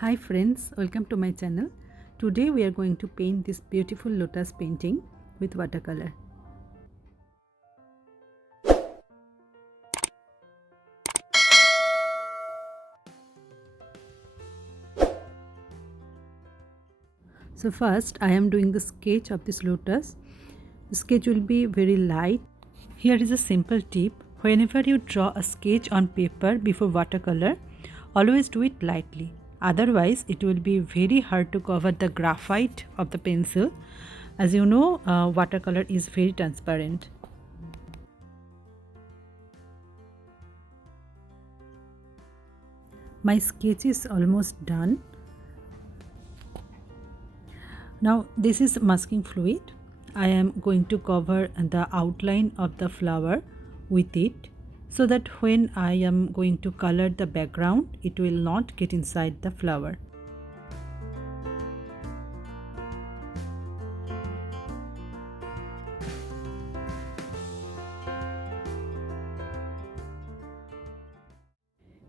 Hi friends, welcome to my channel. Today we are going to paint this beautiful lotus painting with watercolor. So first I am doing the sketch of this lotus. The sketch will be very light. Here is a simple tip. Whenever you draw a sketch on paper before watercolor, always do it lightly. Otherwise, it will be very hard to cover the graphite of the pencil. As you know, watercolor is very transparent. My sketch is almost done. Now this is masking fluid. I am going to cover the outline of the flower with it so that when I am going to color the background, it will not get inside the flower.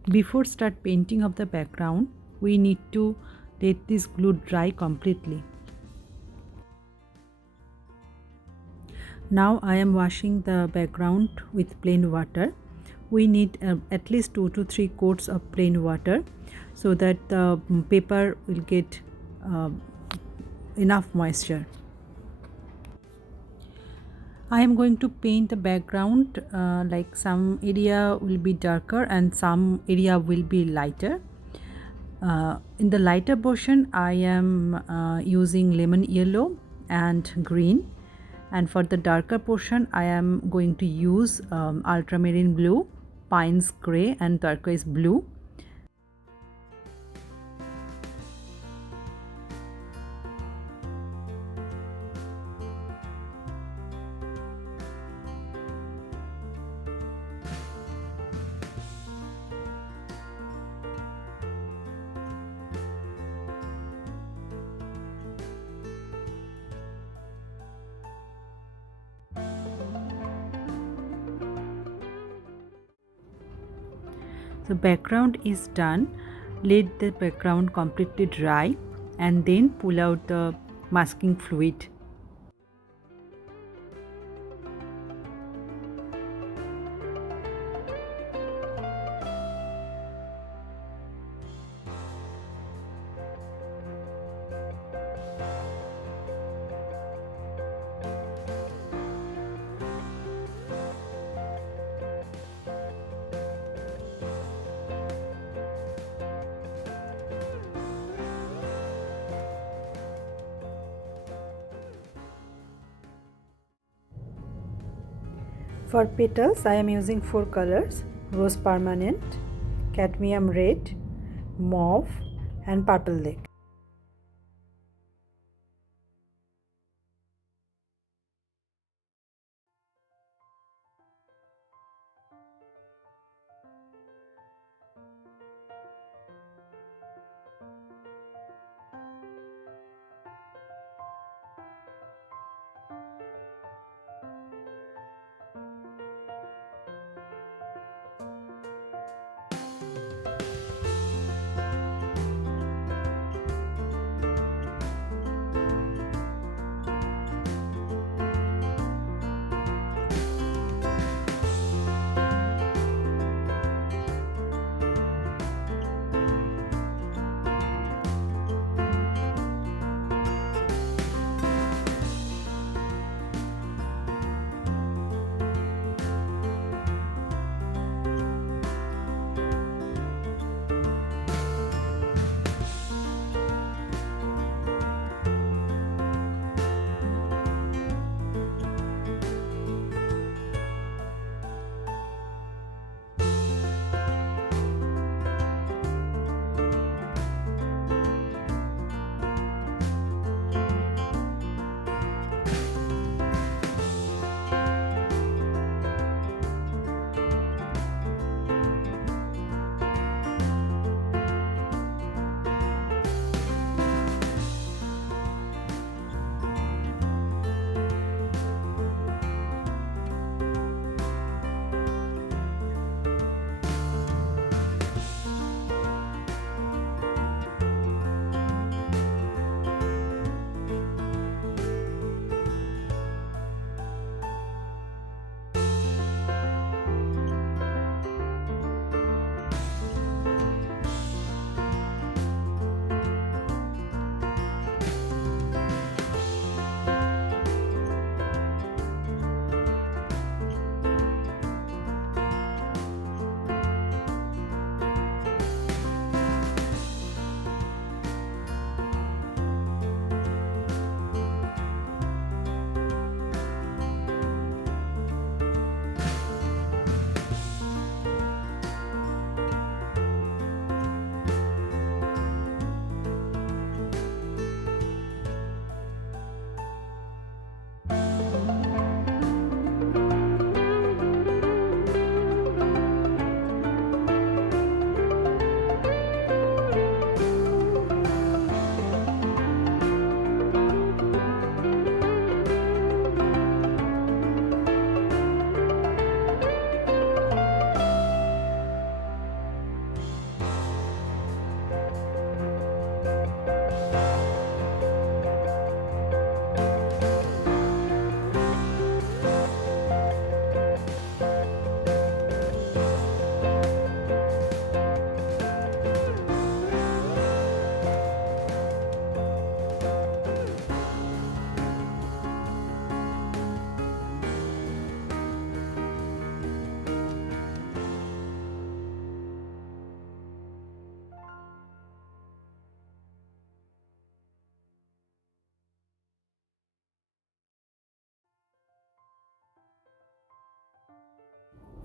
Before start painting of the background, we need to let this glue dry completely. Now I am washing the background with plain water. We need at least 2 to 3 coats of plain water so that the paper will get enough moisture. I am going to paint the background like some area will be darker and some area will be lighter. In the lighter portion I am using lemon yellow and green, and for the darker portion I am going to use ultramarine blue, pines gray and turquoise blue. The background is done. Let the background completely dry and then pull out the masking fluid. For petals, I am using 4 colors: rose permanent, cadmium red, mauve and purple lake.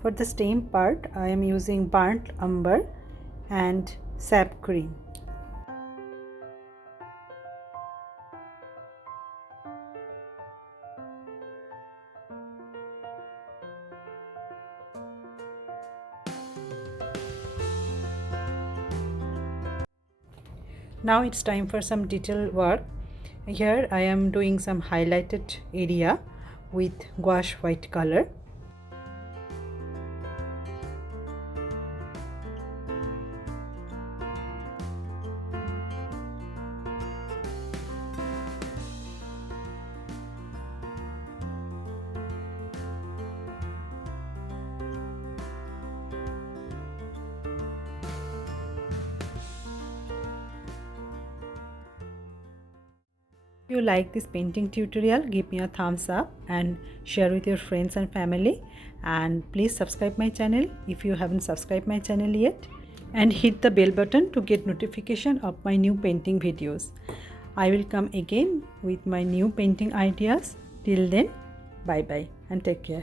For the stem part, I am using burnt umber and sap green. Now it's time for some detail work. Here I am doing some highlighted area with gouache white color. If you like this painting tutorial, give me a thumbs up and share with your friends and family, and please subscribe my channel if you haven't subscribed my channel yet, and hit the bell button to get notification of my new painting videos. I will come again with my new painting ideas. Till then, bye bye and take care.